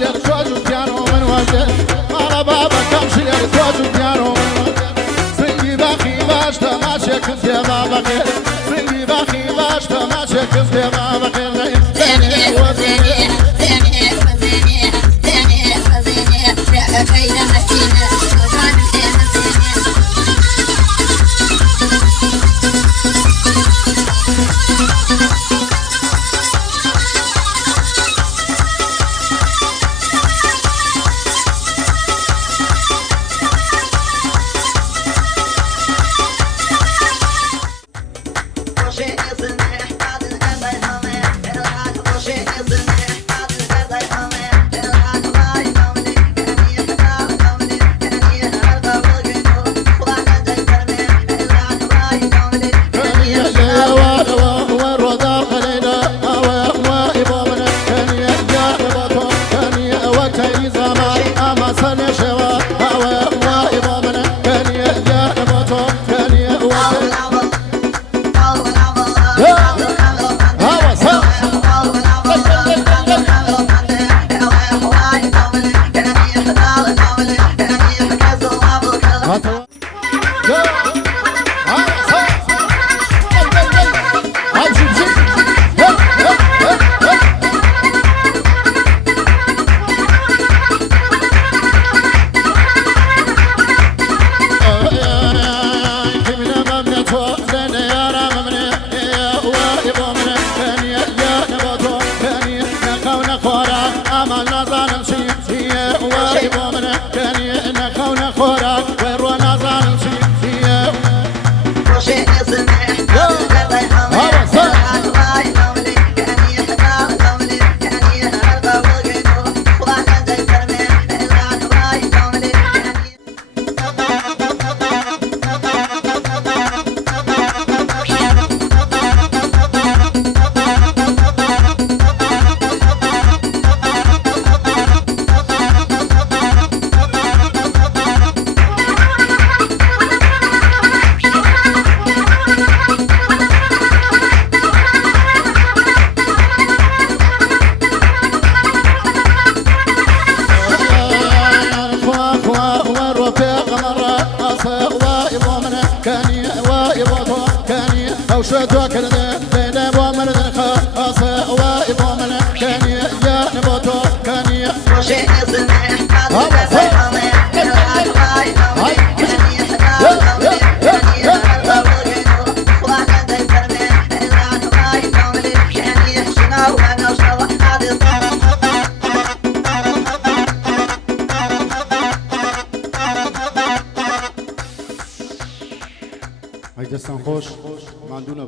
شلر توجو ديانو من وزن مالا بابا كم شلر توجو ديانو من وزن سنگی باخی باش تماشا كنت يا بابا خير سنگی باخی باش تماشا كنت يا بابا خير زيني وزيني وشتو كردن زينب ومردن خاصة وايض من كاني يا نبوتو كاني وشي اسمه هذا سيرامي الهاي كاني حدا كاني هذا وجهه وانا ذكرني الهاي كامل كاني شنو وانا شنو هذا هاي دستان خوش ماندونه